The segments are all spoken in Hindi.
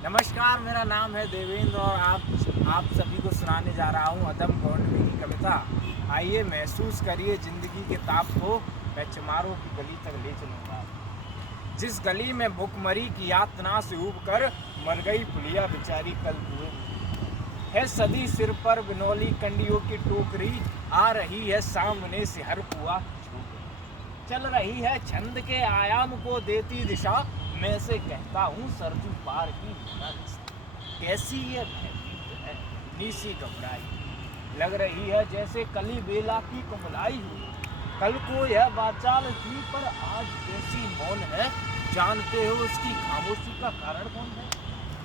नमस्कार, मेरा नाम है देवेंद्र और आप सभी को सुनाने जा रहा हूँ अदम गौंडवी की कविता। आइए महसूस करिए ज़िंदगी के ताप को, मैं चमारों की गली तक ले चलूँगा। जिस गली में भूखमरी की यातना से ऊब कर मर गई पुलिया बेचारी कल कुएं में। है सदी सिर पर बिनौली कंडियों की टोकरी, आ रही है सामने से हर कुआ छू कर। चल रही है छंद के आयाम को देती दिशा, मैं से कहता हूँ सरजू पार की मोनालिसा। कैसी ये भयभीत है नीसी घबराई, लग रही है जैसे कली बेला की कुमलाई हुई। कल को यह बाचाल थी पर आज कैसी मौन है, जानते हो उसकी खामोशी का कारण कौन है?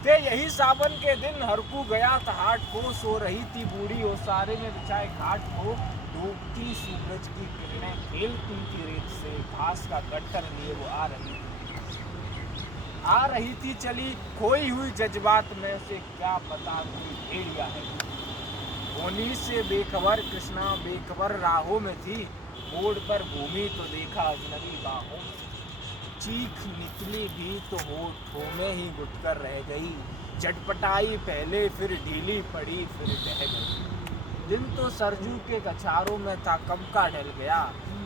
ते यही सावन के दिन हरकू गया था हाट को, सो रही थी बूढ़ी ओसारे में बिछाए घाट को। डूबती सूरज की किरणें खेलती थी रेत से, घास का गट्टर लिए वो आ रही थी चली खोई हुई जज्बात में से, क्या पता कोई भेड़िया है। होनी से बेखबर कृष्णा बेखबर राहों में थी, मोड़ पर भूमि तो देखा अजनबी बाहों में। चीख निकली भी तो होठों में ही घुटकर रह गई, चटपटाई पहले फिर ढीली पड़ी फिर बह गई। दिन तो सरजू के कछारों में था कब का ढल गया,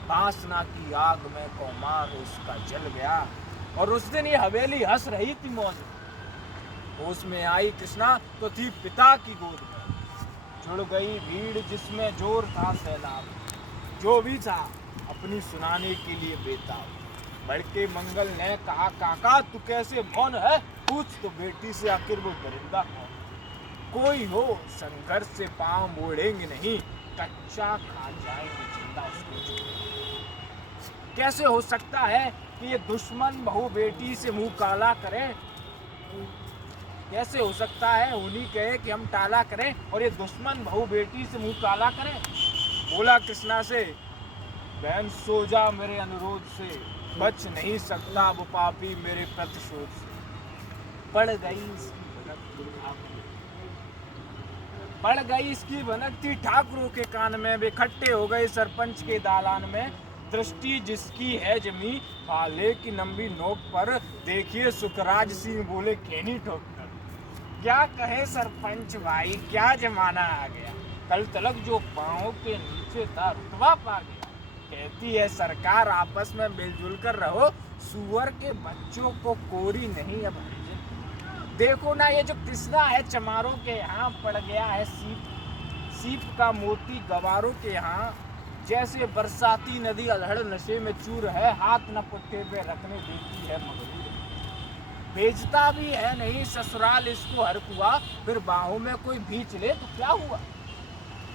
बासना की आग में कौमार उसका जल गया। और उस दिन ये हवेली हंस रही थी मौज में, होश में आई कृष्णा तो थी पिता की गोद में। जुड़ गई भीड़ जिसमें जोर था सैलाब, जो भी था अपनी सुनाने के लिए बेताब। बड़के मंगल ने कहा काका तू कैसे मौन है, पूछ तो बेटी से आखिर वो दरिंदा कौन। कोई हो संघर्ष से पांव मोड़ेंगे नहीं, कच्चा खा जाएंगे जिंदा उसको। कैसे हो सकता है कि ये दुश्मन बहू बेटी से मुंह काला करें? कैसे हो सकता है उन्हीं कहे कि हम टाला करें और ये दुश्मन बहू बेटी से मुंह काला करें? बोला कृष्णा से, बहन सो जा मेरे अनुरोध से, बच नहीं सकता वो पापी मेरे प्रतिशोध से। पड़ गई इसकी पड़ गई इसकी भनक थी ठाकुरों के कान में, वे इकट्ठे हो गए सरपंच के दालान में। दृष्टि जिसकी है जमी भाले की लंबी नोक पर, देखिए सुखराज सिंह बोले कहनी ठोक कर। क्या कहे सरपंच भाई क्या जमाना आ गया, कल तलक जो पाँव के नीचे था रुतबा पा गया। कहती है सरकार आपस में मिलजुल कर रहो, सुअर के बच्चों को कोरी नहीं अब। देखो ना ये जो कृष्णा है चमारों के यहाँ पड़ गया है सीप, सीप का मोती गवारों के यहाँ। जैसे बरसाती नदी अधड़ नशे में चूर है, हाथ न पुट्ठे पे रखने देती है मगरूर। भेजता भी है नहीं ससुराल इसको हर कुआ, फिर बाहों में कोई भींच ले तो क्या हुआ।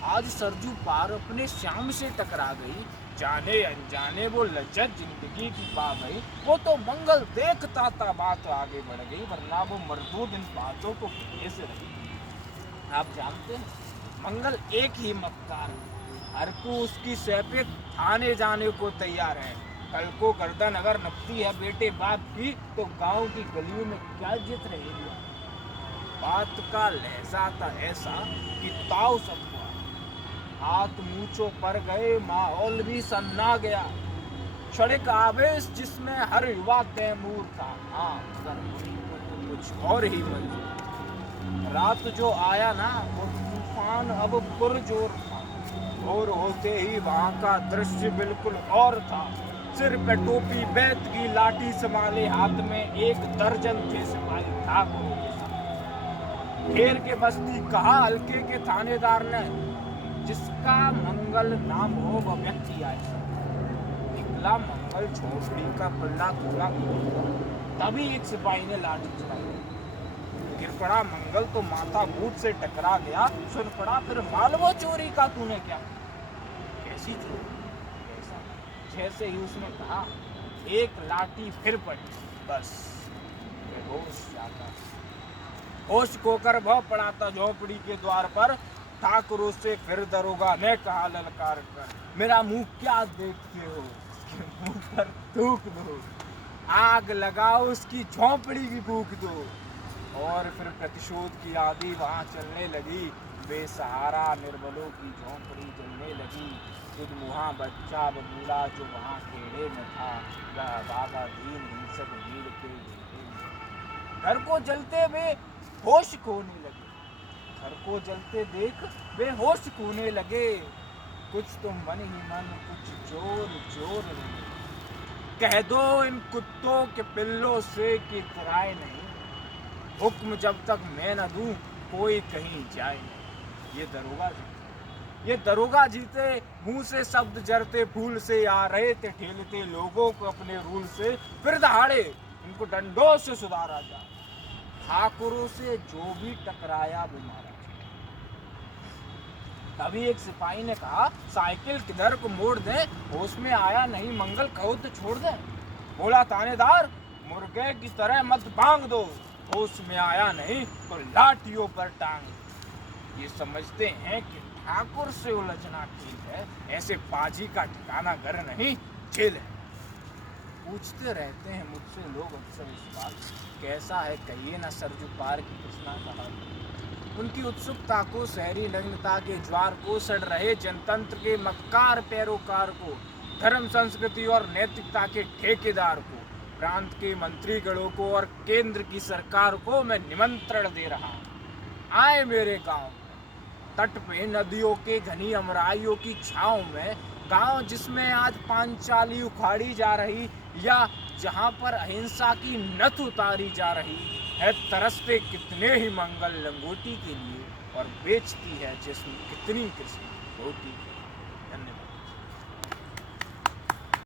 आज सरजू पार अपने श्याम से टकरा गई, जाने अनजाने वो लज्जत जिंदगी की पा गई। वो तो मंगल देखता था बात आगे बढ़ गई, वरना वो मरदूद इन बातों को कहने से रही। आप जानते हैं मंगल एक ही मक्कार है, हर को उसकी सैफे थाने जाने को तैयार है। कल को गर्दन अगर नपती है बेटे बाप की, तो गांव की गलियों में क्या इज्जत रहेगी। बात का लहजा था ऐसा कि ताव सब हाथ मूछों पर गए, माहौल भी सन्ना गया। क्षणिक आवेश जिसमें हर युवा तैमूर था, हाँ मगर वहीं पर तो कुछ और ही मंजूर। रात जो आया ना वो तूफान अब पुरजोर था, और होते ही वहां का दृश्य बिल्कुल और था। सिर पे टोपी बैत की लाठी संभाले हाथ में, एक दर्जन थे सिपाही ठाकुरों के साथ। घेर के बस्ती कहा हल्के के थानेदार ने, जिसका मंगल नाम हो वह व्यक्ति आए। निकला मंगल झोपड़ी का पल्ला थोड़ा खोल, तभी एक सिपाही ने लाठी चलाई। गिर पड़ा मंगल तो माथा बूट से टकरा गया। सुन पड़ा फिर मालवो चोरी का तूने क्या? कैसी चोरी? ऐसा जैसे ही उसने कहा, एक लाठी फिर पड़ी, बस बेहोश जाता। होश खोकर वह पड़ा था झोपड़ी के द्वार पर। ठाकुरों से फिर दरोगा ने कहा ललकार कर, मेरा मुंह क्या देखते हो, उसके मुंह पर थूक दो, आग लगाओ उसकी झोंपड़ी की फूक दो। और फिर प्रतिशोध की आंधी वहां चलने लगी, बेसहारा निर्बलों की झोंपड़ी जलने लगी। खुदमुहा बच्चा बबूढ़ा जो वहां खेड़े में था, वह भागा दीन हिंसक भीड़ के घेरे में। घर को जलते वे होश खोने लगे, घर को जलते देख वे होश खोने लगे। कुछ तो मन ही मन कुछ जोर जोर लगे, कह दो इन कुत्तों के पिल्लों से कि इतराए नहीं, हुक्म जब तक मैं न दूं कोई कहीं जाए नहीं। ये दरोगा जीते मुंह से शब्द जरते फूल से आ रहे थे, ठेलते लोगों को अपने रूल से, फिर दहाड़े इनको डंडों से सुधारा जाए, ठाकुरों से जो भी टकराया बीमारा। तभी एक सिपाही ने कहा, साइकिल किधर को मोड़ दे, होश में आया नहीं मंगल कहो तो छोड़ दे। बोला थानेदार, मुर्गे की तरह मत भांग दो, होश में आया नहीं तो लाठियों पर टांग। ये समझते हैं कि ठाकुर से उलझना ठीक है, ऐसे पाजी का ठिकाना घर नहीं जेल है। पूछते रहते हैं मुझसे लोग अक्सर इस बात, कैसा है कहिए ना सरजू पार की कृष्णा का हाल। उनकी उत्सुकता को, शहरी नग्नता के ज्वार को, सड़ रहे जनतंत्र के मक्कार पैरोकार को, धर्म संस्कृति और नैतिकता के ठेकेदार को, प्रांत के मंत्रीगणों को और केंद्र की सरकार को मैं निमंत्रण दे रहा हूँ। आए मेरे गांव, तट पे नदियों के घनी अमराइयों की छांव में, गांव जिसमें आज पांचाली उखाड़ी जा रही, या जहां पर अहिंसा की नथ उतारी जा रही है। तरसते कितने ही मंगल लंगोटी के लिए, और बेचती है जिस्म कितनी किस्म रोटी।